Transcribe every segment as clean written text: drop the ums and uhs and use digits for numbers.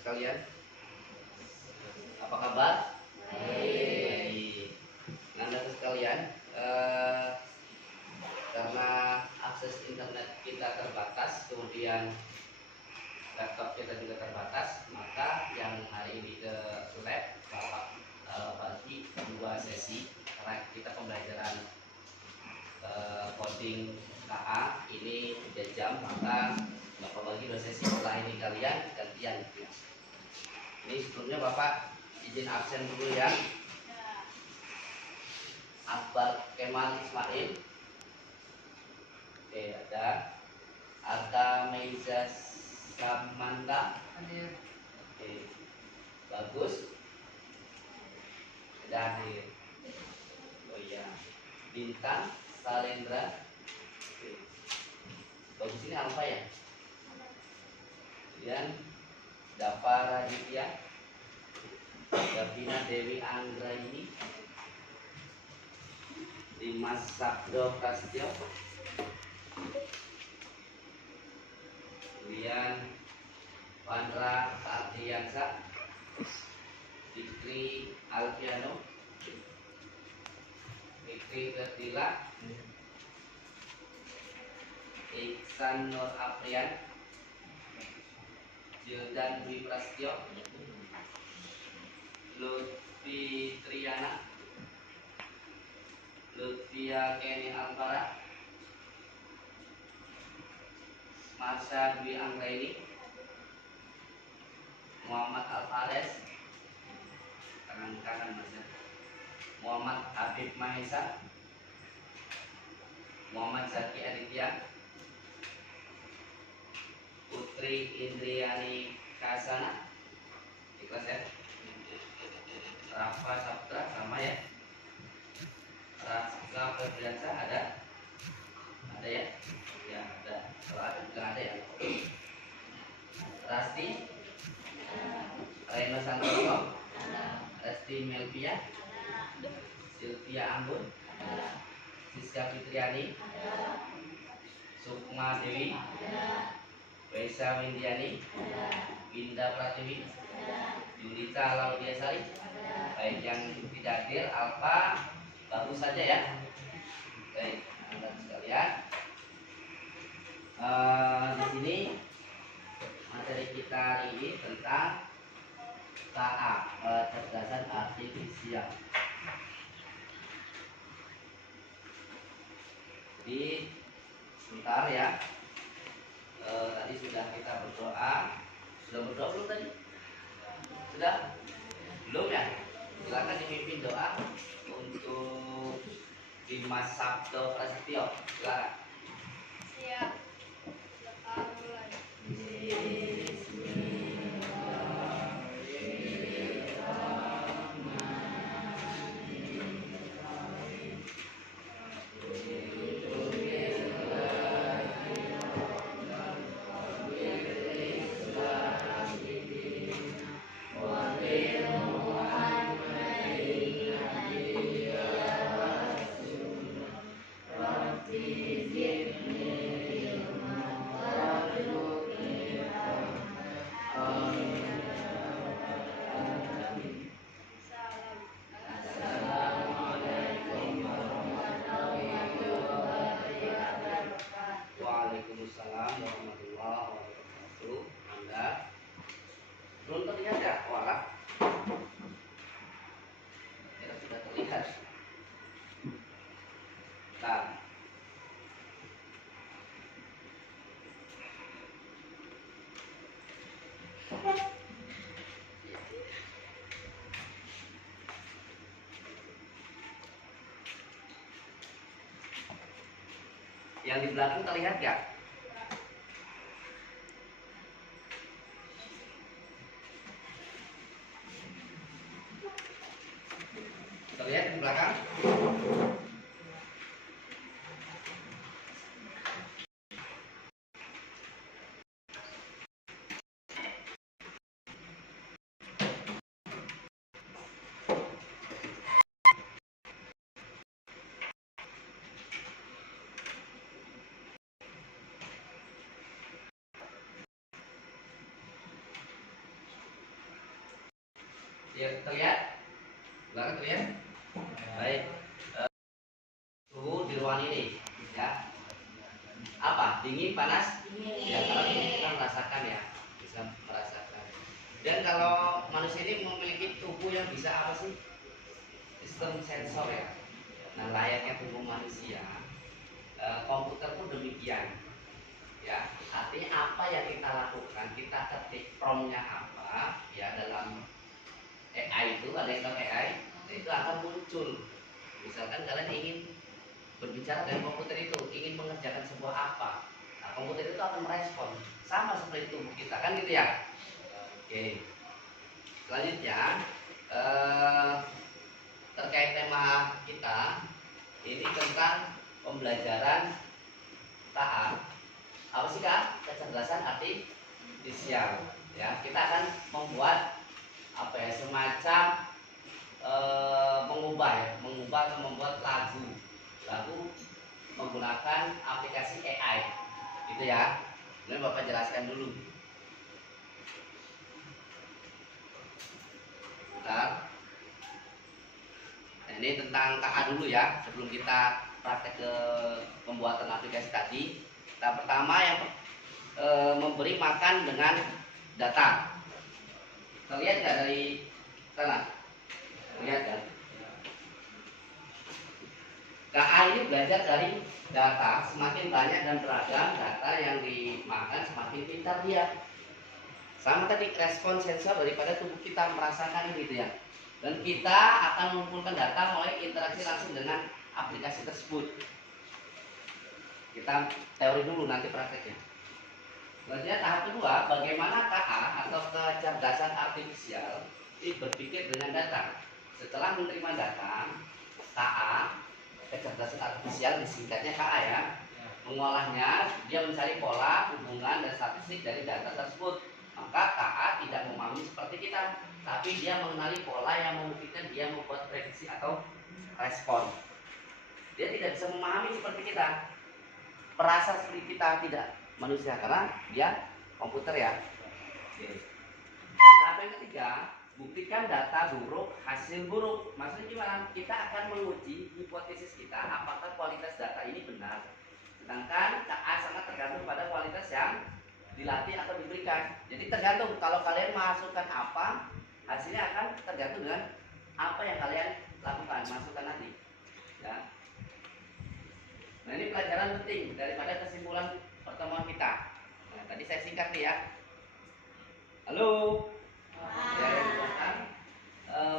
sekalian, apa kabar? Baik. Anak sekalian, karena akses internet kita terbatas, kemudian laptop kita juga terbatas, maka yang hari ini ke lab Bapak bagi 2 sesi karena kita pembelajaran coding KA ini 3 jam, maka Bapak bagi 2 sesi. Setelah ini kalian gantian. Ini sebelumnya Bapak izin absen dulu ya. Akbar Kemal Ismail. Oke, ada Arta Meiza Samanta. Hadir. Oke, bagus. Sudah hadir. Oh iya. Bintang Salendra. Oke. Bagus, ini apa ya? Kemudian Dava Raditya, Davina Dewi Anggraini, Dimas Sabdo Prastyo, kemudian Pandra Ardiansa, Fikri Alfiano, Fikri Gerdila, Iksan Nur Aprian, Jildan Dwi Prastyo, Lutfi Triana, Lutfia Kenny Alvara, Marsha Dwi Anggraini, Muhammad Alvarez, tangan kanan Mas ya, Muhammad Habib Mahesa, Muhammad Zaki Aditya, Putri Indriani Kasana, ikhlas ya. Rafa Sabtra sama ya. Raska Ferdiansa ada ya? Ya ada. Kalau ada juga ada ya. Rasti, Reno Santoso, Resti Melvia, Sylvia Ambon, Siska Fitriani, Sukma Dewi, Wesa Windiani, Winda Pratiwi, Julita Laudia Sari. Baik, yang tidak hadir Alfa bagus saja ya. Baik, anak sekalian, di sini materi kita hari ini tentang KA, kecerdasan artifisial. Jadi sebentar ya. Tadi sudah kita berdoa. Sudah berdoa belum tadi? Sudah? Belum ya? Silakan dipimpin doa untuk Dimas Sabdo Prasetyo. Silakan. Siap. Silakan mulai. Waalaikumsalam warahmatullahi wabarakatuh. Anda belum terlihat ya? Walah, ya, sudah terlihat. Nah, yang di belakang terlihat gak? Terlihat di belakang? Ya, terlihat? Belakang terlihat? Baik. Suhu di ruangan ini, ya. Apa? Dingin, panas? Ya, kalau dingin kita merasakan ya, bisa merasakan. Dan kalau manusia ini memiliki tubuh yang bisa apa sih? Sistem sensor ya. Nah, layaknya tubuh manusia, komputer pun demikian. Ya, artinya apa yang kita lakukan, kita ketik promptnya apa, ya dalam AI itu ada yang tahu AI, itu akan muncul. Misalkan kalian ingin berbicara dengan komputer itu, ingin mengerjakan sebuah apa, nah komputer itu akan merespon sama seperti tubuh kita kan gitu ya. Oke, selanjutnya terkait tema kita ini tentang pembelajaran KA. Apa sih Kak? Kecerdasan artifisial. Ya, kita akan membuat apa ya, semacam mengubah atau membuat lagu menggunakan aplikasi AI, gitu ya. Ini Bapak jelaskan dulu. Bentar. Nah, ini tentang KA dulu ya, sebelum kita praktek ke pembuatan aplikasi tadi. Nah, pertama yang memberi makan dengan data. Terlihat nggak dari sana? Lihat kan? KA ini belajar dari data. Semakin banyak dan beragam data yang dimakan, semakin pintar dia. Sama tadi respon sensor daripada tubuh kita merasakan gitu ya. Dan kita akan mengumpulkan data mulai interaksi langsung dengan aplikasi tersebut. Kita teori dulu, nanti prakteknya. Selanjutnya tahap kedua, bagaimana KA atau kecerdasan artifisial ini berpikir dengan data. Setelah menerima data, KA, kecerdasan artifisial disingkatnya KA ya, mengolahnya, dia mencari pola, hubungan, dan statistik dari data tersebut. Maka KA tidak memahami seperti kita, tapi dia mengenali pola yang memungkinkan dia membuat prediksi atau respon. Dia tidak bisa memahami seperti kita, perasa seperti kita, tidak manusia, karena dia komputer ya. Tahap yang ketiga, buktikan data buruk, hasil buruk. Maksudnya gimana? Kita akan menguji hipotesis kita apakah kualitas data ini benar. Sedangkan KA sangat tergantung pada kualitas yang dilatih atau diberikan. Jadi tergantung, kalau kalian masukkan apa, hasilnya akan tergantung dengan apa yang kalian lakukan, masukkan nanti. Ya. Nah, ini pelajaran penting daripada kesimpulan pertemuan kita. Nah, tadi saya singkat nih ya. Halo. Ya, yang dijelaskan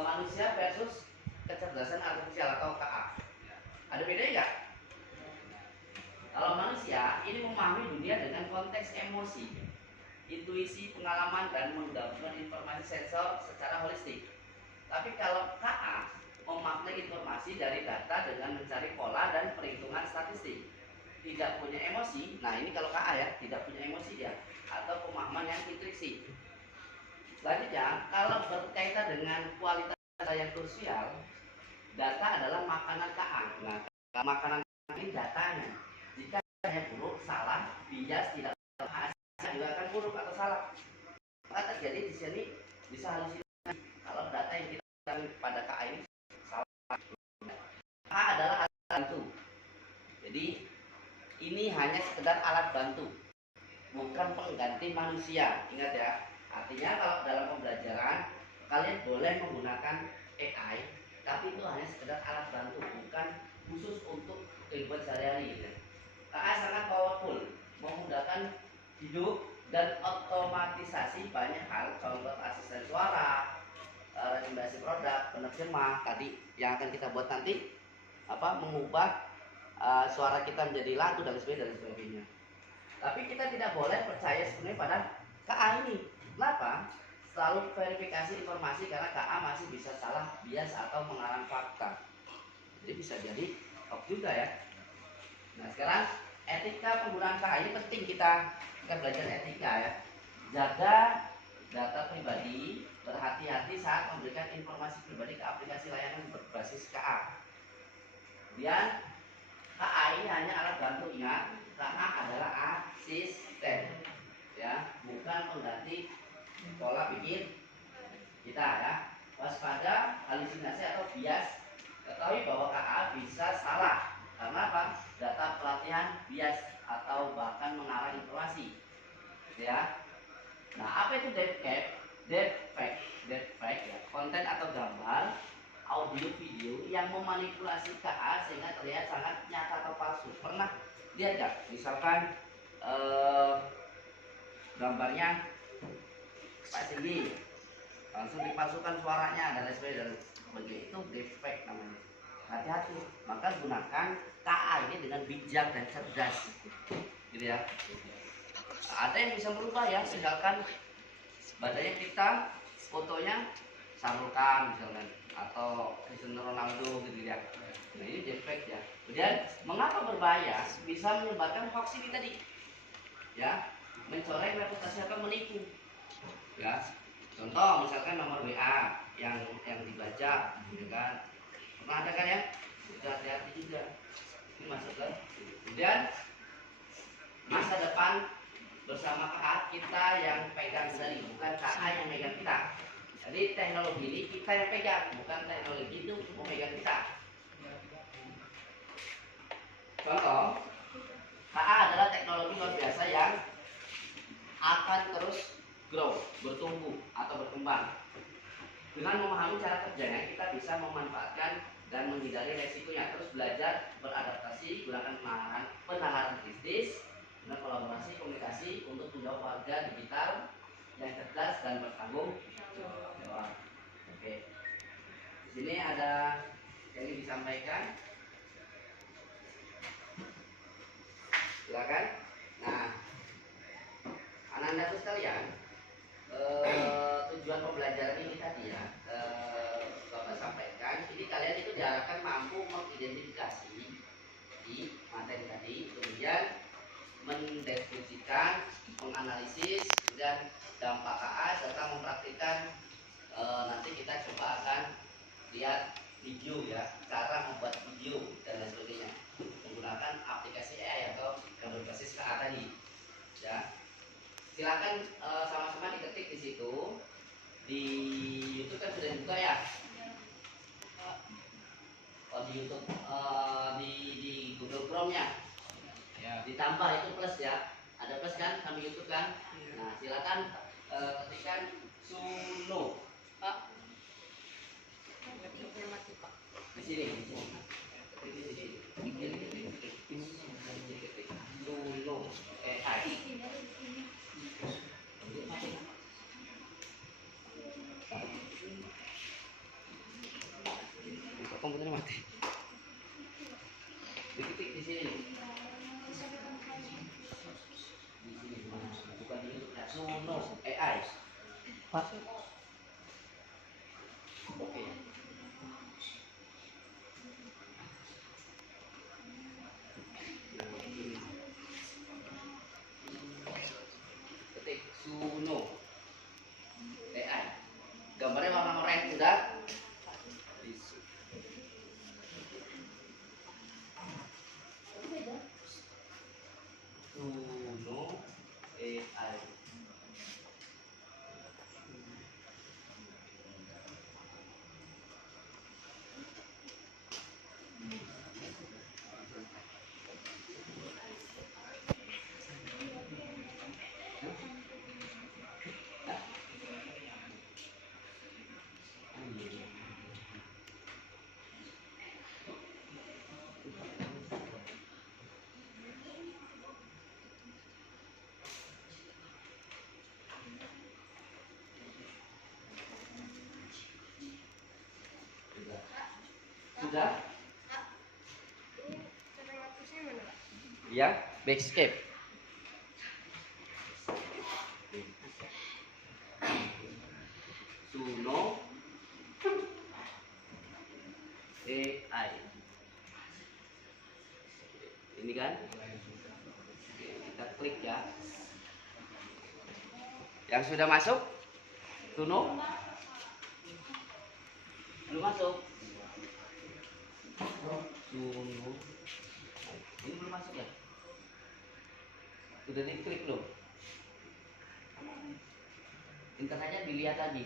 manusia versus kecerdasan artifisial atau KA. Ada bedanya nggak? Kalau manusia ini memahami dunia dengan konteks emosi, intuisi, pengalaman, dan menggabungkan informasi sensor secara holistik. Tapi kalau KA memaknai informasi dari data dengan mencari pola dan perhitungan statistik. Tidak punya emosi, nah ini kalau KA ya, tidak punya emosi dia, atau pemahaman yang intuisi. Selanjutnya, kalau berkaitan dengan kualitas data yang krusial, data adalah makanan KA. Nah, makanan ini datanya. Jika datanya buruk, salah, bias, tidak hasilnya juga akan buruk atau salah. Maka terjadi di sini bisa halusinasi kalau data yang kita pada KA ini salah. KA adalah alat bantu. Jadi ini hanya sekedar alat bantu, bukan pengganti manusia. Ingat ya. Artinya kalau dalam pembelajaran kalian boleh menggunakan AI, tapi itu hanya sekedar alat bantu, bukan khusus untuk kehidupan sehari-hari. KA sangat powerful, memudahkan hidup dan otomatisasi banyak hal, contoh asisten suara, rekomendasi produk, penerjemah tadi yang akan kita buat nanti, mengubah suara kita menjadi lagu dan sebagainya. Tapi kita tidak boleh percaya sebenarnya pada KA ini. Kenapa? Selalu verifikasi informasi karena KA masih bisa salah, bias atau mengarang fakta. Jadi bisa jadi hoax juga ya. Nah sekarang etika penggunaan KA ini penting, kita belajar etika ya. Jaga data pribadi, berhati-hati saat memberikan informasi pribadi ke aplikasi layanan berbasis KA. Kemudian KA ini hanya alat bantu, ingat, KA adalah asisten, ya, bukan pengganti pola pikir kita ya. waspada, halusinasi atau bias. Ketahui bahwa KA bisa salah. Karena apa? Data pelatihan bias atau bahkan mengarah informasi. Ya. Nah, apa itu defect? Defect ya, konten atau gambar, audio, video yang memanipulasi KA sehingga terlihat sangat nyata atau palsu. Pernah lihat nggak? Misalkan gambarnya Pak Singgi langsung dipalsukan suaranya dan lain sebagainya. Itu defect namanya. Hati-hati. Maka gunakan KA ini dengan bijak dan cerdas. Gitu ya. Ada yang bisa berubah ya, misalkan badannya kita fotonya Sarulkan misalkan atau Cristiano Ronaldo gitu ya. Nah ini defect ya. Kemudian mengapa berbahaya? Bisa menyebabkan hoax ini tadi ya, mencoreng reputasi atau menipu ya. Contoh misalkan nomor WA yang dibaca gitu kan, pernah ada kan ya, itu hati-hati juga ini masuk ke. Kemudian masa depan bersama KA kita yang pegang sendiri, bukan KA yang pegang kita. Jadi teknologi ini kita yang pegang, bukan teknologi itu memegang kita. Contoh, KA adalah teknologi luar biasa yang akan terus grow, bertumbuh atau berkembang. Dengan memahami cara kerjanya, kita bisa memanfaatkan dan menghindari resikonya. Terus belajar beradaptasi, gunakan penanganan kritis, dan kolaborasi komunikasi untuk menjawab warga digital yang cerdas dan bertanggung jawab. Oke. Di sini ada yang ingin disampaikan. Silakan. Nah, anak-anakku sekalian, tujuan pembelajaran ini tadi ya, Bapak sampaikan. Ini kalian itu diharapkan mampu mengidentifikasi di materi tadi, kemudian mendeskripsikan, menganalisis, kemudian dampak KA serta mempraktikkan. Nanti kita coba akan lihat video ya, cara membuat video dan lain sebagainya menggunakan aplikasi AI atau yang berbasis KA tadi. Ya, silakan sama-sama diketik di situ. Di YouTube kan sudah dibuka ya. Oh, di YouTube, di Google Chrome-nya. Ya. Ditambah itu plus ya. Ada plus kan, kami YouTube kan. Nah, silakan ketikkan Suno. Pak. Di sini, di sini. Suno AI. Komputernya mati. Diketik di sini. Bukan di YouTube ya. Suno AI. Pak. Oke. Ketik Suno AI. Gambarnya warna oranye sudah. Suno AI. Sudah? Ini cara ngapusnya mana, Pak? Ya, backscape. Suno AI. Ini kan? Oke, kita klik ya. Yang sudah masuk? Suno? Belum masuk? Suno. Ini belum masuk ya? Sudah diklik belum? Internetnya dilihat tadi.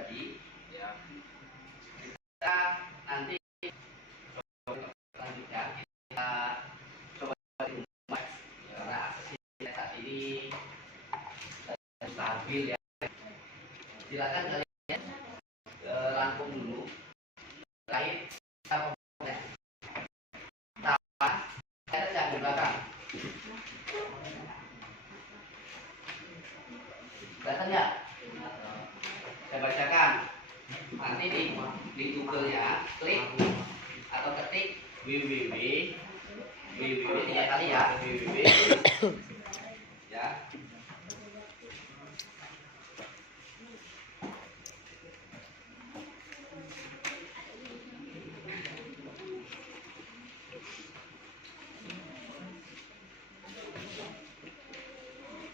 tadi, Ya. kita nanti selanjutnya kita coba di rumah karena akses internet saat ini stabil ya. Silakan kalian rangkum dulu terkait apa yang di belakang. Kelihatan ya? Saya bacakan. Nanti di Google-nya klik atau ketik www 3 kali ya, www ya.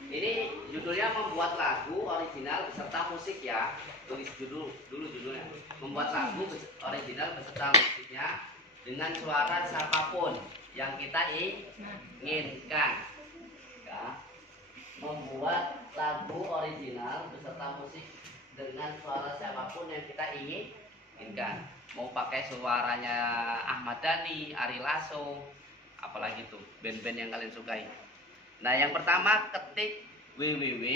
Ini judulnya membuat lagu original beserta musik ya. Tulis dulu judulnya. Membuat lagu original beserta musiknya dengan suara siapapun yang kita inginkan. Ya. Membuat lagu original beserta musik dengan suara siapapun yang kita inginkan. Mau pakai suaranya Ahmad Dhani, Ari Lasso, apalagi tuh band-band yang kalian sukai. Nah, yang pertama ketik www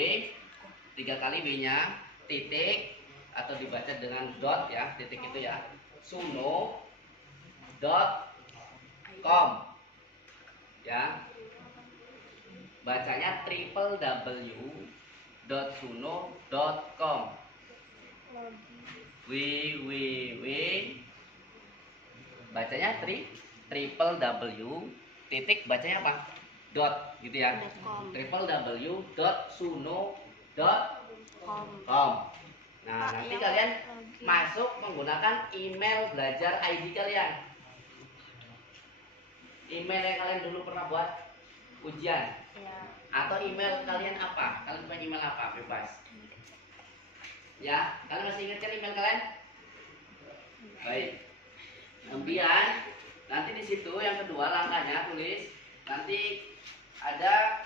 3 kali W-nya titik atau dibaca dengan dot ya, titik itu ya, suno.com ya. Bacanya www.suno.com. www bacanya www titik bacanya apa? Dot gitu ya. www.suno.com. Nah, nanti kalian masuk menggunakan email belajar ID kalian. Email yang kalian dulu pernah buat ujian. Atau email kalian apa? Kalian punya email apa? Bebas. Ya, kalian masih ingat kan email kalian? Baik. Kemudian nanti di situ yang kedua langkahnya tulis nanti ada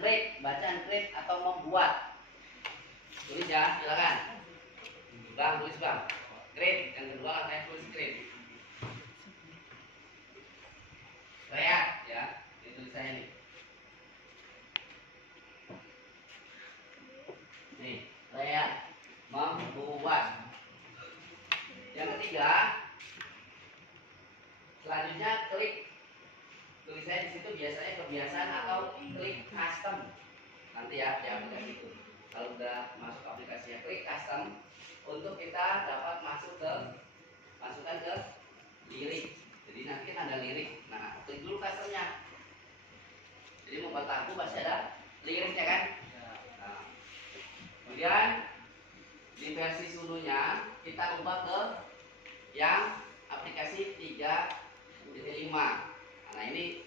create, bacaan create atau membuat. Tulis ya, silakan. Bang, tulis bang. Create, yang kedua langkahnya tulis create. Create ya, ini tulisannya nih. Nih, create, membuat. Yang ketiga, selanjutnya klik. Tulisannya di situ biasanya kebiasaan atau klik custom. Nanti ya di aplikasi itu. Kalau udah masuk aplikasinya klik custom untuk kita dapat masukkan ke lirik. Jadi nanti kan ada lirik. Nah, klik dulu customnya. Jadi membuat lagu pasti ada liriknya kan? Nah, kemudian di versi sununya kita ubah ke yang aplikasi 3.5. Nah, ini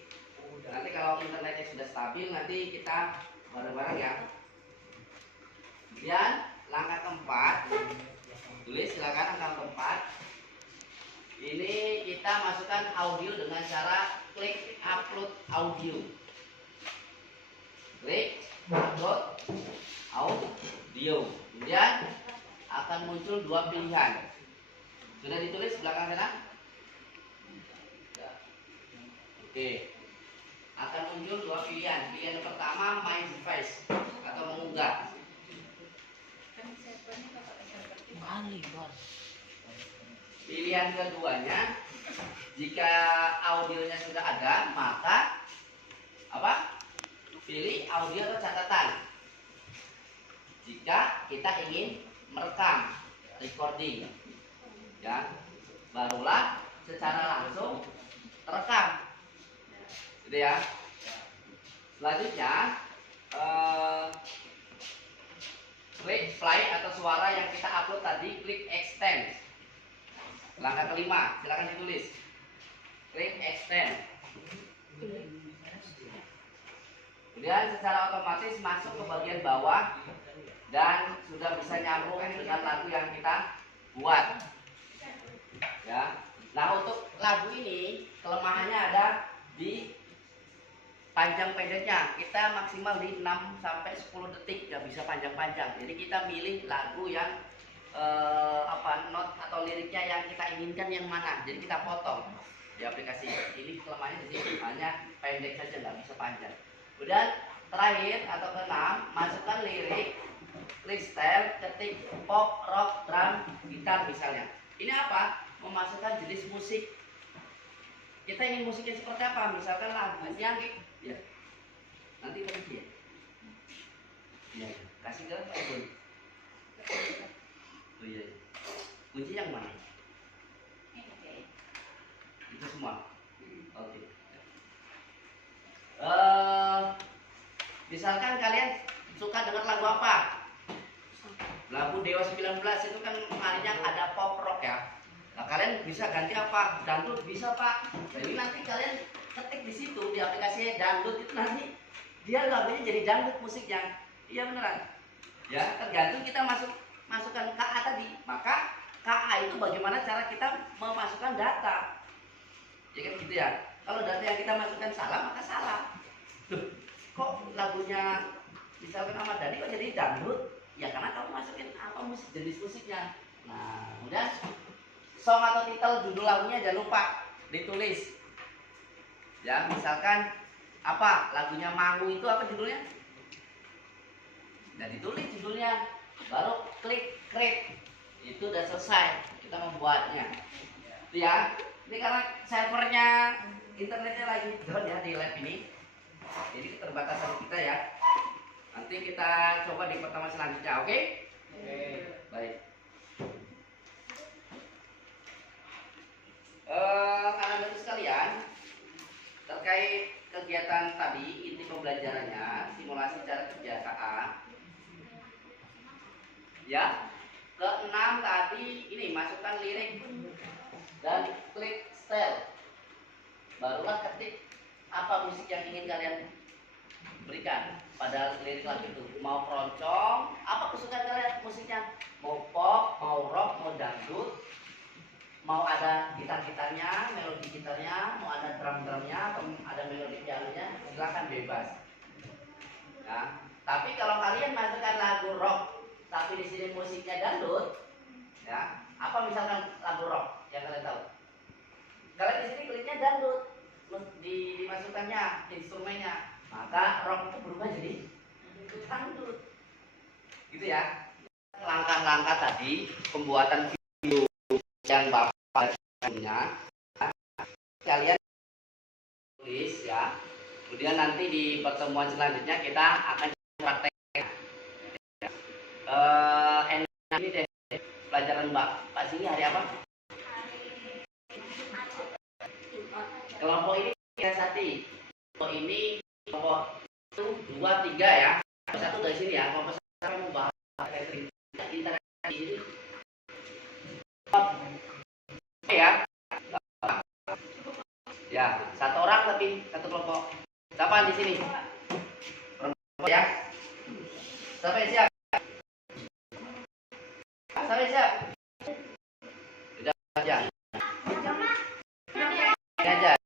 nanti kalau internetnya sudah stabil nanti kita bareng-bareng ya. Kemudian langkah keempat, tulis silakan langkah keempat. Ini kita masukkan audio dengan cara klik upload audio. Klik upload audio. Kemudian akan muncul dua pilihan. Sudah ditulis belakang sana? Oke. Akan muncul dua pilihan. Pilihan yang pertama my device atau mengunggah. Pilihan keduanya, jika audionya sudah ada, maka apa? Pilih audio atau catatan. Jika kita ingin merekam, recording, ya, barulah secara langsung terekam. Gitu ya. Selanjutnya klik play atau suara yang kita upload tadi, klik extend. Langkah kelima, silakan ditulis. Klik extend. Kemudian secara otomatis masuk ke bagian bawah dan sudah bisa nyambung dengan lagu yang kita buat. Ya. Nah, untuk lagu ini kelemahannya ada di panjang pendeknya. Kita maksimal di 6 sampai 10 detik, nggak bisa panjang-panjang. Jadi kita milih lagu yang not atau liriknya yang kita inginkan yang mana. Jadi kita potong di aplikasi ini. Kelemahannya di sini hanya pendek saja, nggak bisa panjang. Kemudian terakhir atau keenam, masukkan lirik, klik style, ketik pop, rock, drum, gitar misalnya. Ini apa? Memasukkan jenis musik. Kita ingin musiknya seperti apa? Misalkan lagu yang ya. Nanti kasih ya. Ya, kasih ke iPhone. Oh iya. Kunci yang mana? Itu semua. Oke. Misalkan kalian suka dengar lagu apa? Lagu Dewa 19 itu kan harinya ada pop rock ya. Nah, kalian bisa ganti apa? Dangdut bisa, Pak. Jadi nanti kalian ketik di situ di aplikasi dangdut itu nanti dia lagunya jadi dangdut musiknya. Iya beneran. Ya, tergantung kita masukkan KA tadi. Maka KA itu bagaimana cara kita memasukkan data. Ya kan gitu ya. Kalau data yang kita masukkan salah maka salah. Duh, kok lagunya misalkan Ahmad Dhani kok jadi dangdut? Ya karena kamu masukin apa musik, jenis musiknya. Nah, udah song atau titel judul lagunya jangan lupa ditulis. Ya, misalkan apa lagunya Mangu itu apa judulnya? Nah, ditulis judulnya, baru klik create. Itu udah selesai kita membuatnya. Itu ya. Ini karena servernya internetnya lagi down ya di lab ini. Jadi keterbatasan kita ya. Nanti kita coba di pertemuan selanjutnya, oke? Oke. Baik. Anak-anak sekalian, terkait kegiatan tadi, inti pembelajarannya simulasi cara kerja KA. Ya, keenam tadi ini masukkan lirik dan klik style. Barulah ketik apa musik yang ingin kalian berikan pada lirik lagu itu. Mau keroncong, apa kesukaan kalian musiknya? Mau pop, mau rock, mau dangdut, mau ada gitar-gitarnya, melodi gitarnya, mau ada drum-drumnya, ada melodi pianonya, silakan bebas. Ya. Tapi kalau kalian masukkan lagu rock, tapi di sini musiknya dangdut, ya, apa misalkan lagu rock yang kalian tahu? Kalian di sini kliknya dangdut, dimasukkannya instrumennya, maka rock itu berubah jadi dangdut, gitu ya. Langkah-langkah tadi pembuatan video yang bapak punya, kalian tulis ya. Kemudian nanti di pertemuan selanjutnya kita akan praktek. Ini deh pelajaran Pak Sini hari apa? Kelompok ini kita sati. Kelompok ini kelompok 1, 2, 3 ya. Satu dari sini ya. Kelompok satu membahas interaksi ini. Ya. Ya, satu orang tapi satu kelompok. Siapa di sini? Kelompok ya. Sampai siap. Sampai siap. Sudah aja. Ini aja.